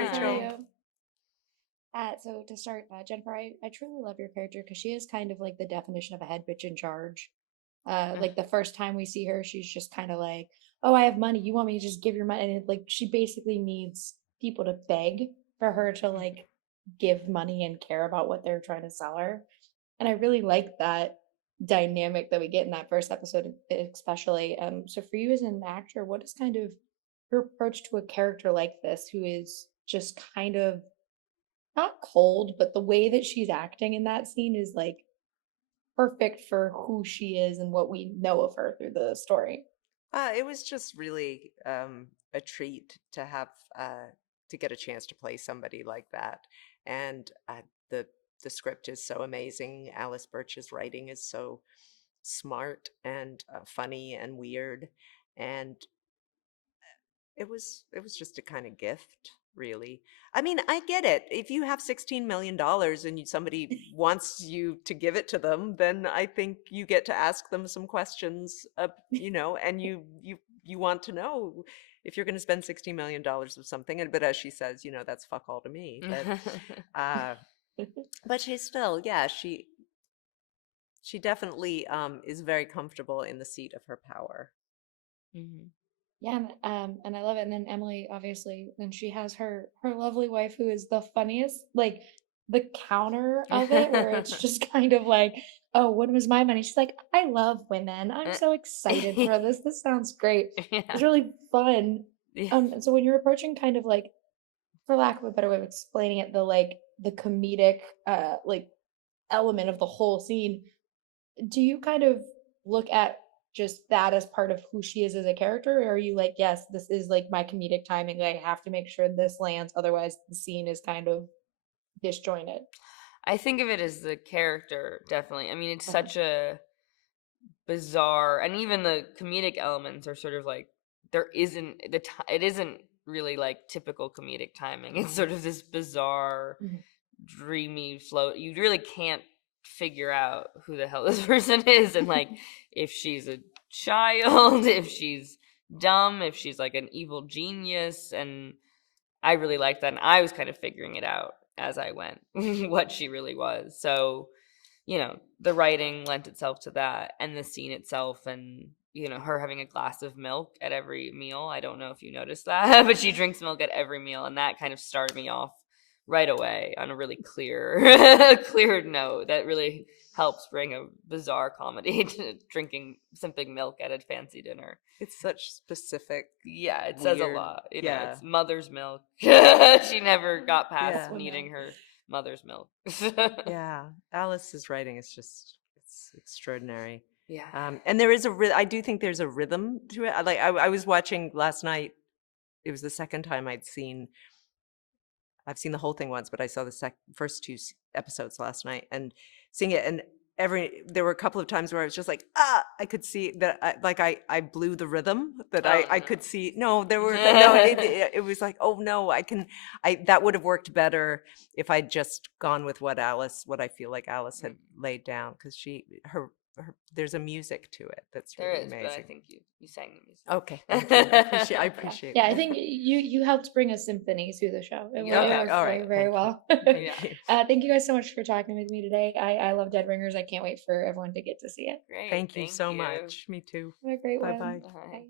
Rachel. So to start, Jennifer, I truly love your character because she is kind of like the definition of a head bitch in charge. Like the first time we see her, she's just kind of like, "Oh, I have money. You want me to just give your money?" And like she basically needs people to beg for her to like give money and care about what they're trying to sell her. And I really like that dynamic that we get in that first episode, especially. So for you as an actor, what is kind of your approach to a character like this who is just kind of not cold, but the way that she's acting in that scene is like perfect for who she is and what we know of her through the story. It was just really a treat to have to get a chance to play somebody like that, and the the script is so amazing. Alice Birch's writing is so smart and funny and weird, and it was just a kind of gift, really. I mean, I get it. If you have $16 million and somebody wants you to give it to them, then I think you get to ask them some questions, and you want to know if you're going to spend $16 million of something. And but as she says, that's fuck all to me. Uh, but she's still, yeah, she definitely is very comfortable in the seat of her power. Mhm. Yeah, and I love it. And then Emily, obviously, then she has her lovely wife who is the funniest, like the counter of it, where it's just kind of like, oh, when was my money? She's like, I love women. I'm so excited for this. This sounds great. It's Yeah. really fun. Yeah. And so when you're approaching kind of like, for lack of a better way of explaining it, the comedic like element of the whole scene, do you kind of look at just that as part of who she is as a character, or are you like, yes, this is like my comedic timing, I have to make sure this lands, otherwise the scene is kind of disjointed? I think of it as the character, definitely. I mean, it's Uh-huh. such a bizarre, and even the comedic elements are sort of like it isn't really like typical comedic timing. It's sort of this bizarre, Mhm. dreamy float. You really can't figure out who the hell this person is, and like if she's a child, if she's dumb, if she's like an evil genius. And I really liked that, and I was kind of figuring it out as I went what she really was. So the writing lent itself to that, and the scene itself, and her having a glass of milk at every meal. I don't know if you noticed that, but she drinks milk at every meal, and that kind of started me off right away on a really clear note that really helps bring a bizarre comedy to drinking sipping milk at a fancy dinner. It's such specific, Yeah, it says a weird, lot. yeah, It's mother's milk. She never got past yeah, needing her mother's milk. yeah. Alice's writing is it's extraordinary. Yeah. And I do think there's a rhythm to it. I was watching last night. It was the second time I've seen the whole thing once, but I saw the first two episodes last night and seeing it. And there were a couple of times where I was just like, I could see that, I blew the rhythm that Oh I no. could see. No, there were, no, it was like, oh no, that would have worked better if I'd just gone with what I feel like Alice had laid down. Cause there's a music to it that's There really is, but I amazing. think you sang the music. Okay. Thank you. I Yeah, appreciate yeah, I that. think you helped bring a symphony to the show. It Yeah. Okay. worked All very, right. very Thank you. well. Thank you. Thank you guys so much for talking with me today. I love Dead Ringers. I can't wait for everyone to get to see it. Great. Thank you Thank so you. much. Me too. Have a great one. Bye-bye. Bye. Bye.